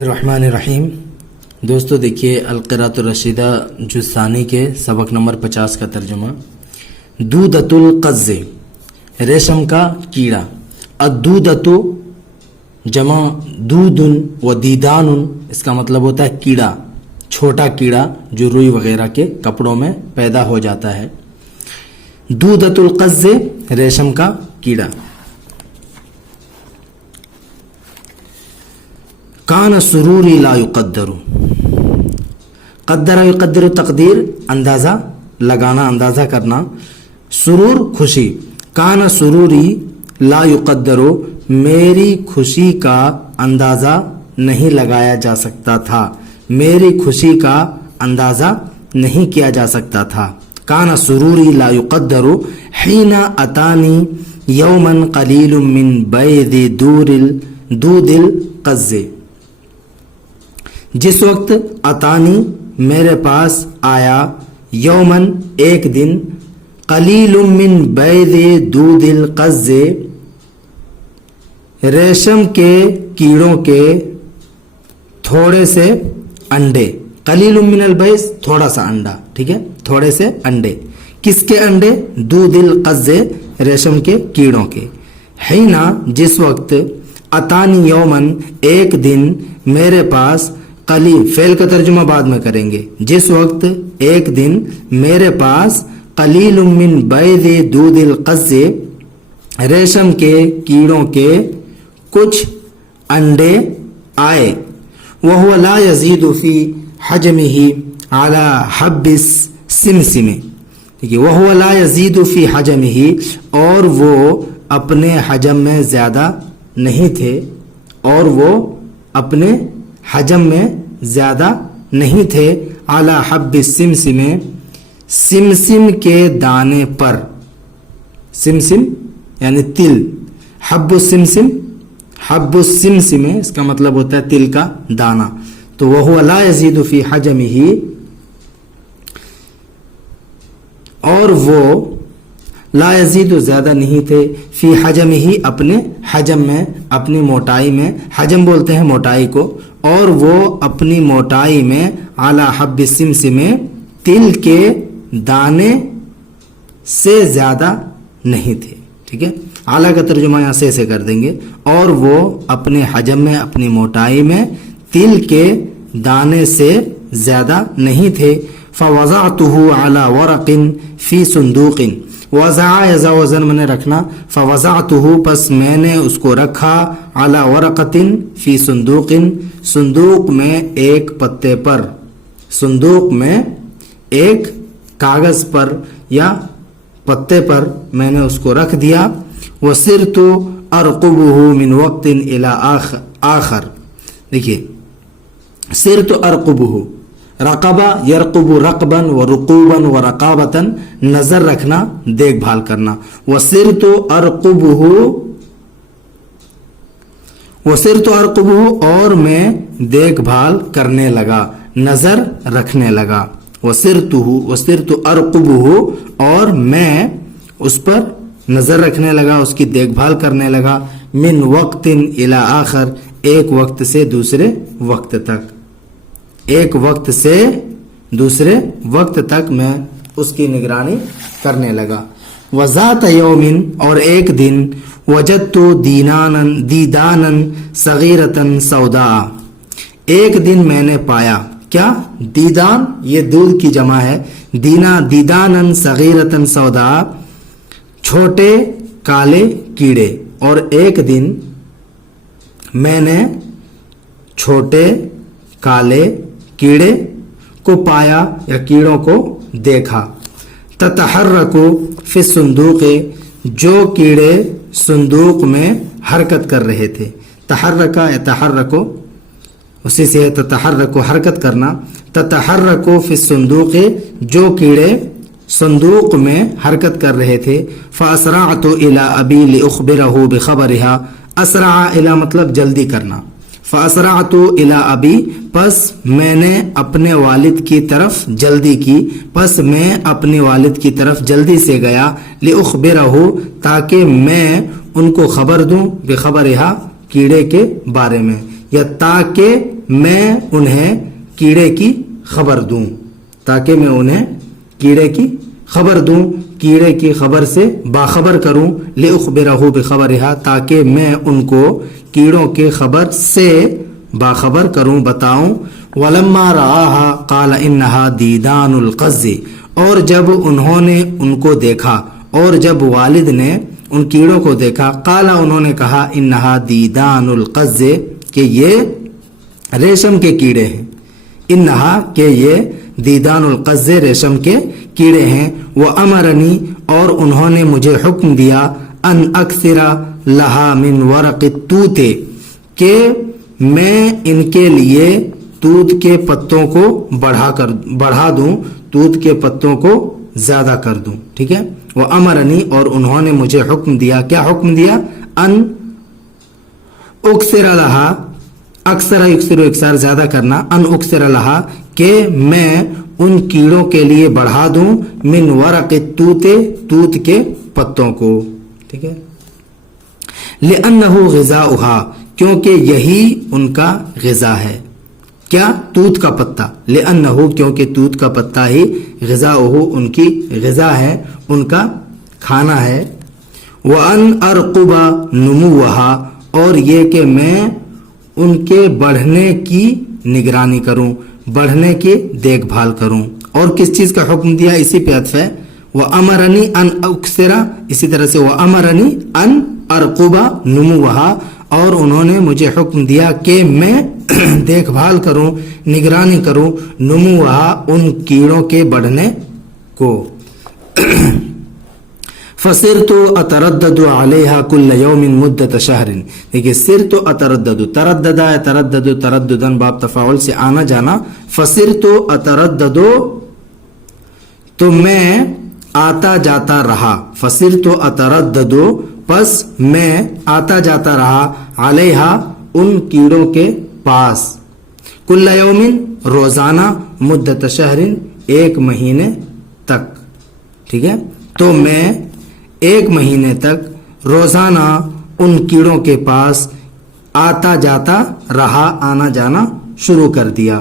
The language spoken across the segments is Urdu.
الرحمن الرحیم دوستو دیکھیے القراۃ الرشیدہ جزء ثانی کے سبق نمبر 50 کا ترجمہ۔ دودۃ القز، ریشم کا کیڑا۔ الدودۃ جمع دود و دیدان، اس کا مطلب ہوتا ہے کیڑا، چھوٹا کیڑا جو روئی وغیرہ کے کپڑوں میں پیدا ہو جاتا ہے۔ دودۃ القز، ریشم کا کیڑا۔ کان سروری لا یقدر، قدر یقدر تقدیر، اندازہ لگانا، اندازہ کرنا۔ سرور خوشی، کان سروری لا یقدر، میری خوشی کا اندازہ نہیں لگایا جا سکتا تھا، میری خوشی کا اندازہ نہیں کیا جا سکتا تھا۔ کان سروری لا یقدر حین اتانی یوما قلیل من بید دود القز، جس وقت اتانی میرے پاس آیا، یومن ایک دن، قلیل من بید دود القز، ریشم کے کیڑوں کے تھوڑے سے انڈے۔ قلیل من البیض، تھوڑا سا انڈا، ٹھیک ہے، تھوڑے سے انڈے۔ کس کے انڈے؟ دود القز، ریشم کے کیڑوں کے۔ حینا، جس وقت، اتانی یومن، ایک دن، میرے پاس، قلیل، فعل کا ترجمہ بعد میں کریں گے، جس وقت ایک دن میرے پاس، قلیل من بید دود القز، ریشم کے کیڑوں کے کچھ انڈے آئے۔ وہو لا یزید فی حجمہ علی حب السمسم، ٹھیک ہے، وہو لا یزید فی حجمہ، اور وہ اپنے حجم میں زیادہ نہیں تھے، اور وہ اپنے حجم میں زیادہ نہیں تھے، اعلی حب السمسم، سمسم کے دانے پر، سمسم یعنی تل، حب السمسم، حب السمسم اس کا مطلب ہوتا ہے تل کا دانہ۔ تو وہ لا یزید فی حجمہ، اور وہ لا یزید زیادہ نہیں تھے، فی حجمہ اپنے حجم میں، اپنی موٹائی میں، حجم بولتے ہیں موٹائی کو، اور وہ اپنی موٹائی میں، اعلی حب السمسم، تل کے دانے سے زیادہ نہیں تھے، ٹھیک ہے۔ اعلیٰ کا ترجمہ یہاں سے کر دیں گے، اور وہ اپنے حجم میں، اپنی موٹائی میں، تل کے دانے سے زیادہ نہیں تھے۔ فوضعته على ورق فی صندوق، وضع یضع وزن میں نے رکھنا، فوضعته پس میں نے اس کو رکھا، على ورقۃ فی صندوق، صندوق میں ایک پتے پر، صندوق میں ایک کاغذ پر یا پتے پر میں نے اس کو رکھ دیا۔ وصرت ارقبه من وقت الى آخر، دیکھیے، صرت ارقبه، رقبہ یرقب رقبا و رقوبا و رقابتا، نظر رکھنا، دیکھ بھال کرنا۔ وصرت ارقبه، وصرت ارقبه، اور میں دیکھ بھال کرنے لگا، نظر رکھنے لگا۔ وصرت ارقبه، اور میں اس پر نظر رکھنے لگا، اس کی دیکھ بھال کرنے لگا۔ من وقت الى آخر، ایک وقت سے دوسرے وقت تک، ایک وقت سے دوسرے وقت تک میں اس کی نگرانی کرنے لگا۔ وذات یوم، اور ایک دن، وجدت دیدانا صغیرتا سوداء، ایک دن میں نے پایا، کیا؟ دیدان، یہ دودھ کی جمع ہے، دیدانا صغیرتا سوداء، چھوٹے کالے کیڑے، اور ایک دن میں نے چھوٹے کالے کیڑے کو پایا یا کیڑوں کو دیکھا۔ تتحرک فی الصندوق، جو کیڑے صندوق میں حرکت کر رہے تھے۔ تحرک یتحرک، اسی سے تتحرک، حرکت کرنا۔ تتحرک فی الصندوق، جو کیڑے صندوق میں حرکت کر رہے تھے۔ فاسرعت الی ابی لاخبرہ بخبرها، اسرع الی مطلب جلدی کرنا، فاسرعت الی ابی، پس میں نے اپنے والد کی طرف جلدی کی، پس میں اپنے والد کی طرف جلدی سے گیا، لاخبرہ، تاکہ میں ان کو خبر دوں، بخبرها، کیڑے کے بارے میں، یا تاکہ میں انہیں کیڑے کی خبر دوں، تاکہ میں انہیں کیڑے کی خبر دوں، کیڑے کی خبر سے باخبر کروں، لأخبرہ بخبرہا، تاکہ میں ان کو کیڑوں کے خبر سے باخبر کروں، بتاؤں۔ ولما رآہا قال انہا دیدان القز، اور جب انہوں نے ان کو دیکھا، اور جب والد نے ان کیڑوں کو دیکھا، قال انہوں نے کہا انہا دیدان القز، کہ یہ ریشم کے کیڑے ہیں، انہا کہ یہ دیدان القز ریشم کے کیڑے ہیں۔ وامرنی، اور انہوں نے مجھے حکم دیا، ان اکثر لہا من ورق التوت، کہ میں ان کے لیے توت کے پتوں کو بڑھا دوں، توت کے پتوں کو زیادہ کر دوں، ٹھیک ہے۔ وامرنی، اور انہوں نے مجھے حکم دیا، کیا حکم دیا؟ ان اکثر لہا، اکثر یکثر اکثر زیادہ کرنا، ان اکثر لہا، کہ میں ان کیڑوں کے لیے بڑھا دوں، من ورق التوت، توت کے پتوں کو، ٹھیک ہے۔ لأنہ غذاؤہا، کیونکہ یہی ان کا غذا ہے، کیا؟ توت کا پتا، لأنہ، کیونکہ توت کا پتا ہی غذاؤہ، ان کی غذا ہے، ان کا کھانا ہے۔ وان ارقب نموہا، اور یہ کہ میں ان کے بڑھنے کی نگرانی کروں، بڑھنے کی دیکھ بھال کروں۔ اور کس چیز کا حکم دیا؟ اسی پہ عطف ہے، وامرنی ان اکثر، اسی طرح سے وامرنی ان ارقب نموہا، اور انہوں نے مجھے حکم دیا کہ میں دیکھ بھال کروں، نگرانی کروں، نموہا، ان کیڑوں کے بڑھنے کو۔ فصرت اتردد علیہا کل یوم مدت شہر، دیکھیے صرت اتردد، تردد ہے، تردد ترددن باب تفاعل سے آنا جانا، فصرت اتردد، تو میں آتا جاتا رہا، فصرت اتردد، پس میں آتا جاتا رہا، علیہا، ان کیڑوں کے پاس، کل یوم، روزانہ، مدت شہر، ایک مہینے تک، ٹھیک ہے۔ تو میں ایک مہینے تک روزانہ ان کیڑوں کے پاس آتا جاتا رہا، آنا جانا شروع کر دیا۔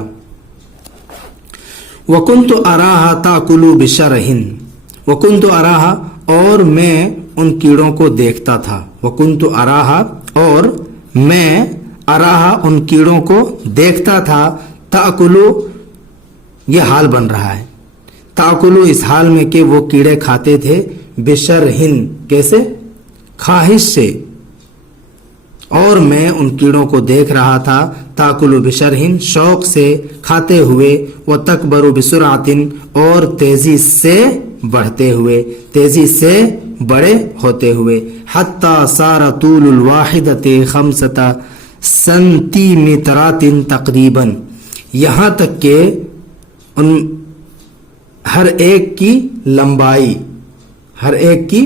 وَكُنْتُ أَرَاهَا تَأْكُلُ بِشَرْهٍ، وَكُنْتُ أَرَاهَا، اور میں ان کیڑوں کو دیکھتا تھا، وَكُنْتُ أَرَاهَا، اور میں أَرَاهَا، ان کیڑوں کو دیکھتا تھا، تَأْكُلُ، یہ حال بن رہا ہے، تَأْكُلُ، اس حال میں کہ وہ کیڑے کھاتے تھے، بشرہن، کیسے؟ خواہش سے، اور میں ان کیڑوں کو دیکھ رہا تھا، تاکلو بشرہن، شوق سے کھاتے ہوئے، و تکبرو بسرعتن، اور تیزی سے بڑھتے ہوئے، تیزی سے بڑے ہوتے ہوئے، حتی صار طول الواحدت 5 سنٹی میٹرات تقریباً، یہاں تک کہ ان ہر ایک کی لمبائی، ہر ایک کی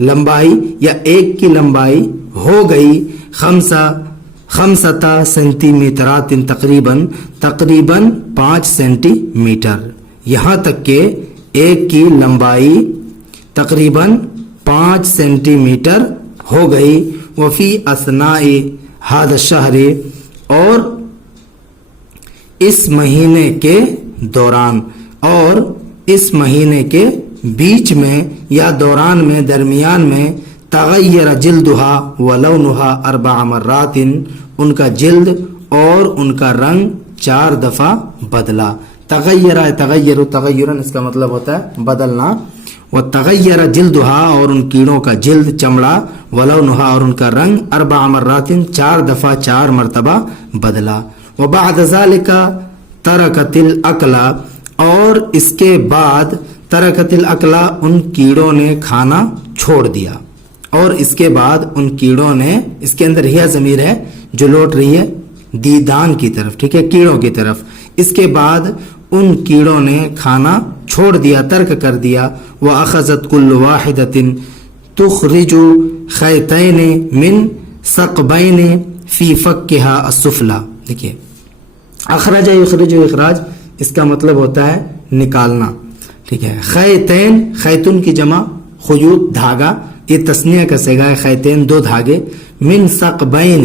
لمبائی یا ایک کی لمبائی ہو گئی 5 سینٹی میٹرات تقریباً 5 سینٹی میٹر، یہاں تک کہ ایک کی لمبائی تقریباً 5 سینٹی میٹر ہو گئی۔ وفی اثناء ھذا الشہر، اور اس مہینے کے دوران، اور اس مہینے کے بیچ میں یا دوران میں، درمیان میں، تغیر جلدہا ولونہا 4 مرات، ان کا جلد اور ان کا رنگ 4 دفعہ بدلا۔ تغیرن اس کا مطلب ہوتا ہے بدلنا، وتغیر جلدہا، اور ان کیڑوں کا جلد، چمڑا، ولونہا، اور ان کا رنگ 4 مرات، 4 دفعہ، 4 مرتبہ بدلا۔ وبعد ذلك ترکت الاکل، اور اس کے بعد ترکت الاکل، ان کیڑوں نے کھانا چھوڑ دیا، اور اس کے بعد ان کیڑوں نے، اس کے اندر ہی ضمیر ہے جو لوٹ رہی ہے دیدان کی طرف، ٹھیک ہے، کیڑوں کی طرف، اس کے بعد ان کیڑوں نے کھانا چھوڑ دیا، ترک کر دیا۔ وَأَخَذَتْ كُلُّ وَاحِدَةٍ تُخْرِجُ خَيْطَيْنِ مِنْ ثَقْبَيْنِ فِي فَكِّهَا السُّفْلَى، دیکھیے اخرج یخرج، اخراج اس کا مطلب ہوتا ہے نکالنا، ٹھیک ہے۔ خیطین، خیتن کی جمع خیوط، دھاگا، یہ تسنیہ کا صیغہ ہے، خیطین 2 دھاگے، من ثقبین،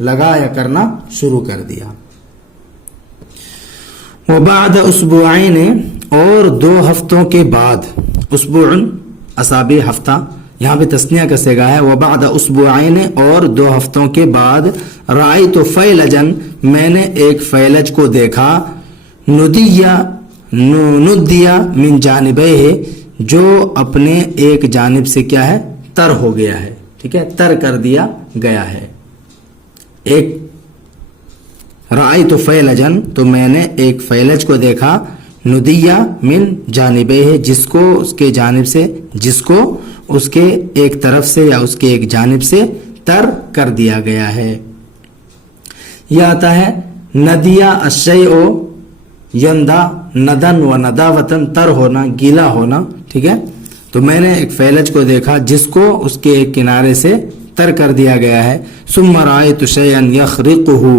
لگا یا کرنا شروع کر دیا. وبعد اسبوعین اور 2 ہفتوں کے بعد. اسبوع اصابع ہفتہ, یہاں پہ تثنیہ کا صیغہ ہے. وبعد اسبوعین اور 2 ہفتوں کے بعد. رأیت فیلجا میں نے ایک فیلج کو دیکھا. ندیا من جانبیہ جو اپنے ایک جانب سے کیا ہے تر ہو گیا ہے, ٹھیک ہے, تر کر دیا گیا ہے. ایک رأیت فیلجا تو میں نے ایک فیلج کو دیکھا. ندیا من جانبیہ جس کو اس کے جانب سے, جس کو اس کے ایک طرف سے یا اس کے ایک جانب سے تر کر دیا گیا ہے. یہ آتا ہے ندیا الشیء یندا ندن و نداوتن, تر ہونا, گیلا ہونا, ٹھیک ہے. تو میں نے ایک فیلج کو دیکھا جس کو اس کے ایک کنارے سے تر کر دیا گیا ہے. ثم رأیت شیئا یخرقہ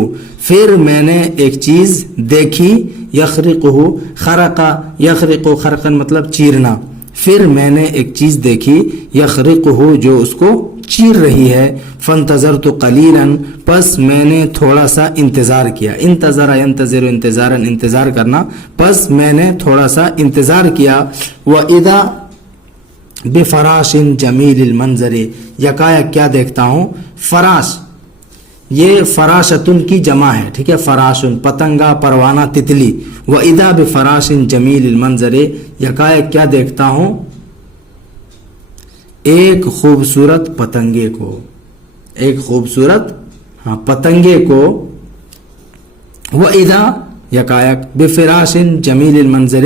پھر میں نے ایک چیز دیکھی. یخرقہ خرقہ, یخرق خرقا مطلب چیرنا. پھر میں نے ایک چیز دیکھی یخرقہ جو اس کو چیر رہی ہے. فانتظرت قلیلا پس میں نے تھوڑا سا انتظار کیا. انتظر ینتظر انتظارا, انتظار کرنا. پس میں نے تھوڑا سا انتظار کیا. وَإِذَا بفراش جمیل المنظر یکایک کیا دیکھتا ہوں. فراش یہ فراشتن کی جمع ہے, ٹھیک ہے. فراشن پتنگا, پروانہ, تتلی. وَإِذَا بفراش جمیل المنظر یکایک کیا دیکھتا ہوں ایک خوبصورت پتنگے کو, ایک خوبصورت پتنگے کو. وَإِذَا یکایک بفراش جمیل المنظر,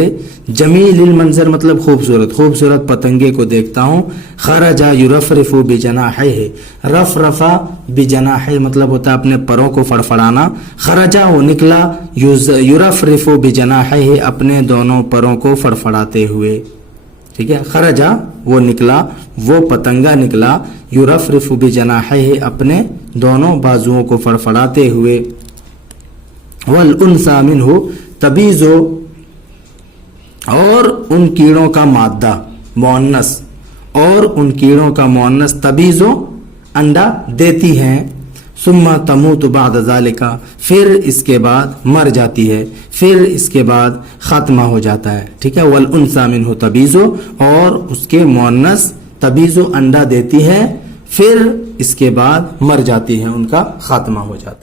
جمیل المنظر مطلب خوبصورت, خوبصورت پتنگے کو دیکھتا ہوں. خرج یرفرف بجناحیہ, رفرفا بجناحیہ مطلب ہوتا ہے اپنے پروں کو فڑفڑانا. خرجا وہ نکلا, یرفرف بجناحیہ اپنے دونوں پروں کو فڑفڑاتے ہوئے, ٹھیک ہے. خرجا وہ نکلا, وہ پتنگا نکلا. یرفرف بجناحیہ اپنے دونوں بازوؤں کو فڑفڑاتے ہوئے. والانثى منہ تبیض اور ان کیڑوں کا مادہ مؤنث, اور ان کیڑوں کا مؤنث تبیض انڈا دیتی ہیں. ثم تموت بعد ذالک پھر اس کے بعد مر جاتی ہے, پھر اس کے بعد ختمہ ہو جاتا ہے, ٹھیک ہے. والانثى منہ تبیض اور اس کے مؤنث تبیض انڈا دیتی ہے, پھر اس کے بعد مر جاتی ہے, ان کا خاتمہ ہو جاتا ہے.